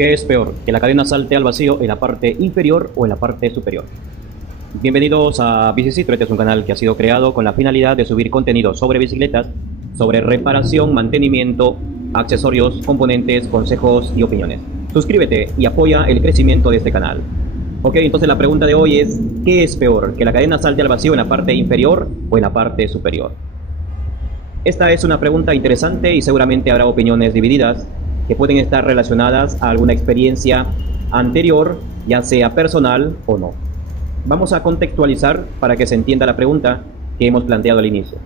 ¿Qué es peor, que la cadena salte al vacío en la parte inferior o en la parte superior? Bienvenidos a Bicicitro. Este es un canal que ha sido creado con la finalidad de subir contenido sobre bicicletas, sobre reparación, mantenimiento, accesorios, componentes, consejos y opiniones. Suscríbete y apoya el crecimiento de este canal. Ok, entonces la pregunta de hoy es, ¿qué es peor, que la cadena salte al vacío en la parte inferior o en la parte superior? Esta es una pregunta interesante y seguramente habrá opiniones divididas que pueden estar relacionadas a alguna experiencia anterior, ya sea personal o no. Vamos a contextualizar para que se entienda la pregunta que hemos planteado al inicio.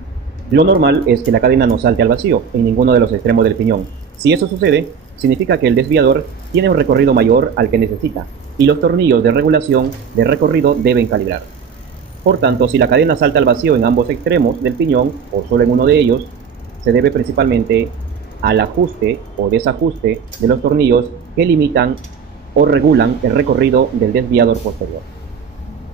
Lo normal es que la cadena no salte al vacío en ninguno de los extremos del piñón. Si eso sucede, significa que el desviador tiene un recorrido mayor al que necesita y los tornillos de regulación de recorrido deben calibrar. Por tanto, si la cadena salta al vacío en ambos extremos del piñón o solo en uno de ellos, se debe principalmente al ajuste o desajuste de los tornillos que limitan o regulan el recorrido del desviador posterior.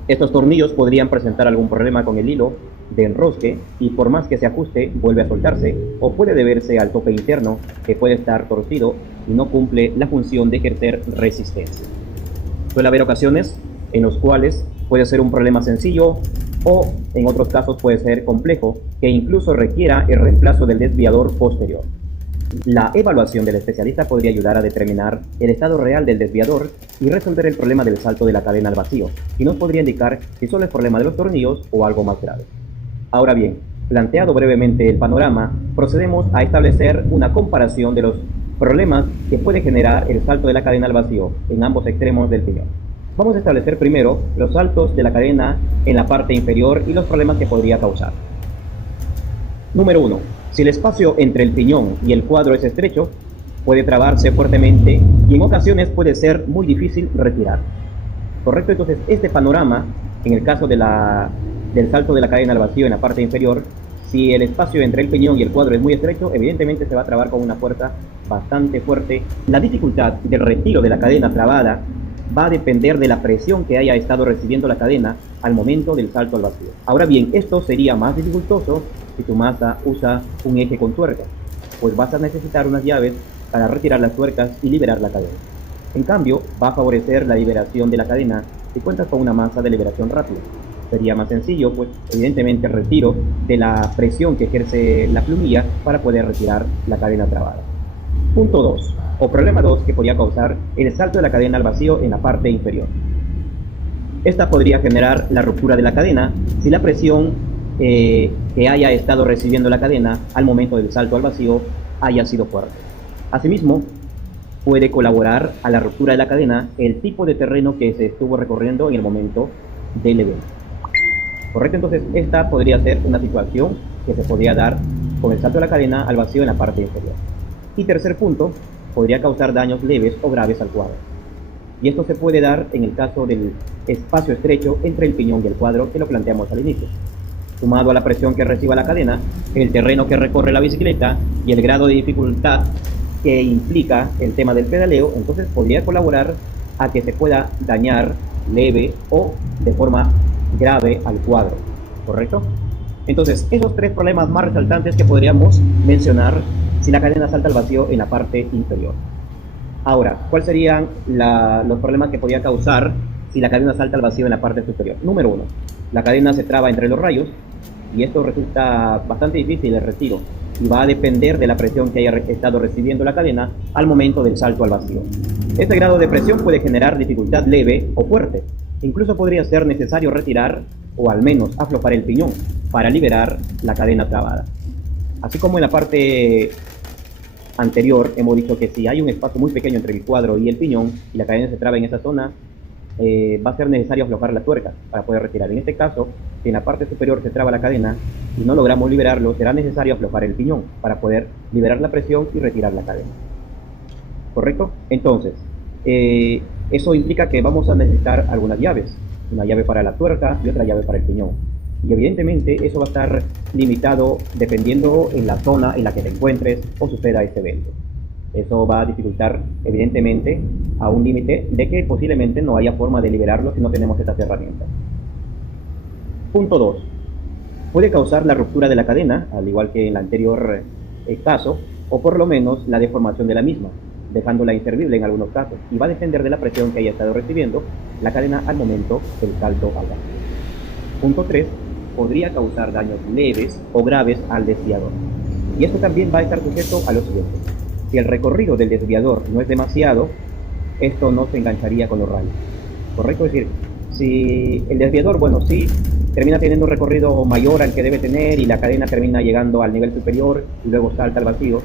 Estos tornillos podrían presentar algún problema con el hilo de enrosque y por más que se ajuste vuelve a soltarse, o puede deberse al tope interno que puede estar torcido y no cumple la función de ejercer resistencia. Suele haber ocasiones en las cuales puede ser un problema sencillo o en otros casos puede ser complejo que incluso requiera el reemplazo del desviador posterior. La evaluación del especialista podría ayudar a determinar el estado real del desviador y resolver el problema del salto de la cadena al vacío, y nos podría indicar si solo es problema de los tornillos o algo más grave. Ahora bien, planteado brevemente el panorama, procedemos a establecer una comparación de los problemas que puede generar el salto de la cadena al vacío en ambos extremos del piñón. Vamos a establecer primero los saltos de la cadena en la parte inferior y los problemas que podría causar. Número 1. Si el espacio entre el piñón y el cuadro es estrecho, puede trabarse fuertemente y en ocasiones puede ser muy difícil retirar. ¿Correcto? Entonces, este panorama, en el caso del salto de la cadena al vacío en la parte inferior, si el espacio entre el piñón y el cuadro es muy estrecho, evidentemente se va a trabar con una fuerza bastante fuerte. La dificultad del retiro de la cadena trabada va a depender de la presión que haya estado recibiendo la cadena al momento del salto al vacío. Ahora bien, esto sería más dificultoso si tu masa usa un eje con tuercas, pues vas a necesitar unas llaves para retirar las tuercas y liberar la cadena. En cambio, va a favorecer la liberación de la cadena si cuentas con una masa de liberación rápida. Sería más sencillo, pues evidentemente el retiro de la presión que ejerce la plumilla para poder retirar la cadena trabada. Punto 2. O problema 2 que podría causar el salto de la cadena al vacío en la parte inferior. Esta podría generar la ruptura de la cadena si la presión que haya estado recibiendo la cadena al momento del salto al vacío haya sido fuerte. Asimismo, puede colaborar a la ruptura de la cadena el tipo de terreno que se estuvo recorriendo en el momento del evento. ¿Correcto? Entonces, esta podría ser una situación que se podría dar con el salto de la cadena al vacío en la parte inferior. Y tercer punto, podría causar daños leves o graves al cuadro. Y esto se puede dar en el caso del espacio estrecho entre el piñón y el cuadro que lo planteamos al inicio. Sumado a la presión que reciba la cadena, el terreno que recorre la bicicleta y el grado de dificultad que implica el tema del pedaleo, entonces podría colaborar a que se pueda dañar leve o de forma grave al cuadro, ¿correcto? Entonces, esos tres problemas más resaltantes que podríamos mencionar si la cadena salta al vacío en la parte inferior. Ahora, ¿cuáles serían los problemas que podría causar si la cadena salta al vacío en la parte superior? Número 1, la cadena se traba entre los rayos y esto resulta bastante difícil el retiro y va a depender de la presión que haya estado recibiendo la cadena al momento del salto al vacío. Este grado de presión puede generar dificultad leve o fuerte. Incluso podría ser necesario retirar o al menos aflojar el piñón para liberar la cadena trabada. Así como en la parte anterior hemos dicho que si hay un espacio muy pequeño entre el cuadro y el piñón y la cadena se traba en esa zona, va a ser necesario aflojar la tuerca para poder retirar. En este caso, si en la parte superior se traba la cadena y no logramos liberarlo, será necesario aflojar el piñón para poder liberar la presión y retirar la cadena. ¿Correcto? Entonces, eso implica que vamos a necesitar algunas llaves, una llave para la tuerca y otra llave para el piñón. Y evidentemente eso va a estar limitado dependiendo en la zona en la que te encuentres o suceda este evento. Eso va a dificultar evidentemente a un límite de que posiblemente no haya forma de liberarlo si no tenemos estas herramientas. Punto 2. Puede causar la ruptura de la cadena, al igual que en el anterior caso, o por lo menos la deformación de la misma. dejándola inservible en algunos casos, y va a depender de la presión que haya estado recibiendo la cadena al momento del salto al vacío. Punto 3. Podría causar daños leves o graves al desviador. Y esto también va a estar sujeto a lo siguiente. Si el recorrido del desviador no es demasiado, esto no se engancharía con los rayos. ¿Correcto? Es decir, si el desviador, bueno, sí, termina teniendo un recorrido mayor al que debe tener y la cadena termina llegando al nivel superior y luego salta al vacío,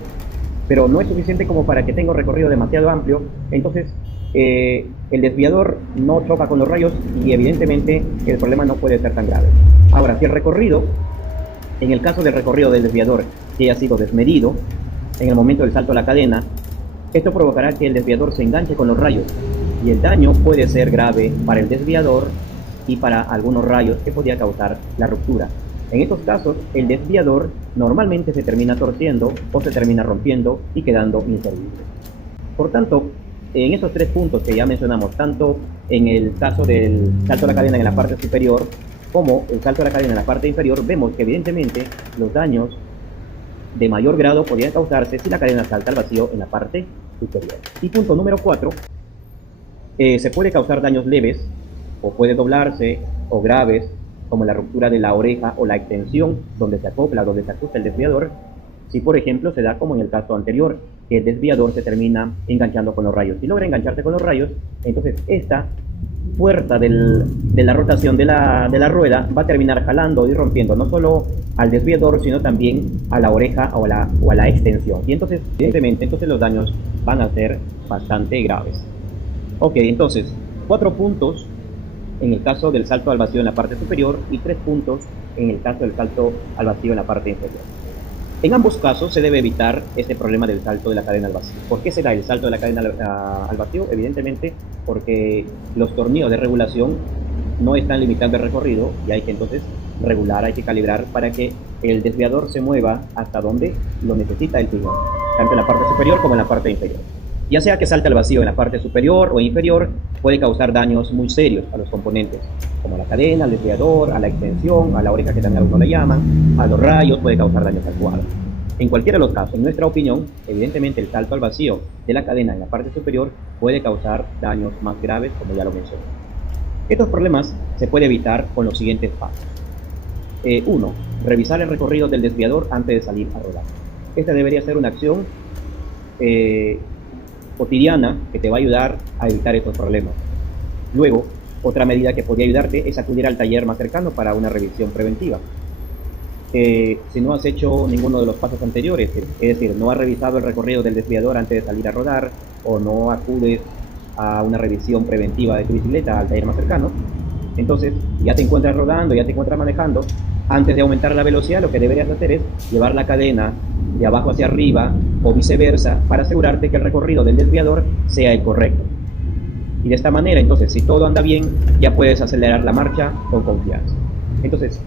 pero no es suficiente como para que tenga un recorrido demasiado amplio, entonces el desviador no choca con los rayos y evidentemente el problema no puede ser tan grave. Ahora, si el recorrido, en el caso del recorrido del desviador que haya sido desmedido en el momento del salto a la cadena, esto provocará que el desviador se enganche con los rayos y el daño puede ser grave para el desviador y para algunos rayos que podría causar la ruptura. En estos casos, el desviador normalmente se termina torciendo o se termina rompiendo y quedando inservible. Por tanto, en esos 3 puntos que ya mencionamos, tanto en el caso del salto a la cadena en la parte superior como el salto a la cadena en la parte inferior, vemos que evidentemente los daños de mayor grado podrían causarse si la cadena salta al vacío en la parte superior. Y punto número 4, se puede causar daños leves o puede doblarse o graves, como la ruptura de la oreja o la extensión donde se acopla, donde se ajusta el desviador, si por ejemplo se da como en el caso anterior, que el desviador se termina enganchando con los rayos. Si logra engancharse con los rayos, entonces esta fuerza de la rotación de la rueda va a terminar jalando y rompiendo no solo al desviador, sino también a la oreja o a la extensión. Y entonces, evidentemente, los daños van a ser bastante graves. Ok, entonces, 4 puntos en el caso del salto al vacío en la parte superior y 3 puntos en el caso del salto al vacío en la parte inferior. En ambos casos se debe evitar este problema del salto de la cadena al vacío. ¿Por qué se da el salto de la cadena al vacío? Evidentemente porque los tornillos de regulación no están limitando el recorrido y hay que entonces regular, hay que calibrar para que el desviador se mueva hasta donde lo necesita el piñón, tanto en la parte superior como en la parte inferior. Ya sea que salte al vacío en la parte superior o inferior, puede causar daños muy serios a los componentes, como a la cadena, al desviador, a la extensión, a la oreja que también algunos le llaman, a los rayos, puede causar daños al cuadro. En cualquiera de los casos, en nuestra opinión, evidentemente el salto al vacío de la cadena en la parte superior puede causar daños más graves, como ya lo mencioné. Estos problemas se puede evitar con los siguientes pasos. 1. Revisar el recorrido del desviador antes de salir a rodar. Esta debería ser una acción cotidiana que te va a ayudar a evitar estos problemas. Luego, otra medida que podría ayudarte es acudir al taller más cercano para una revisión preventiva. Si no has hecho ninguno de los pasos anteriores, es decir, no has revisado el recorrido del desviador antes de salir a rodar, o no acudes a una revisión preventiva de tu bicicleta al taller más cercano, entonces ya te encuentras rodando, ya te encuentras manejando, antes de aumentar la velocidad lo que deberías hacer es llevar la cadena de abajo hacia arriba o viceversa para asegurarte que el recorrido del desviador sea el correcto. Y de esta manera, entonces, si todo anda bien, ya puedes acelerar la marcha con confianza. Entonces,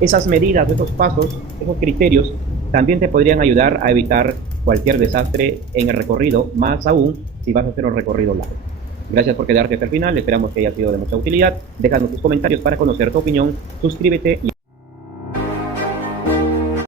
esas medidas, esos pasos, esos criterios también te podrían ayudar a evitar cualquier desastre en el recorrido, más aún si vas a hacer un recorrido largo. Gracias por quedarte hasta el final, esperamos que haya sido de mucha utilidad. Déjanos tus comentarios para conocer tu opinión, suscríbete y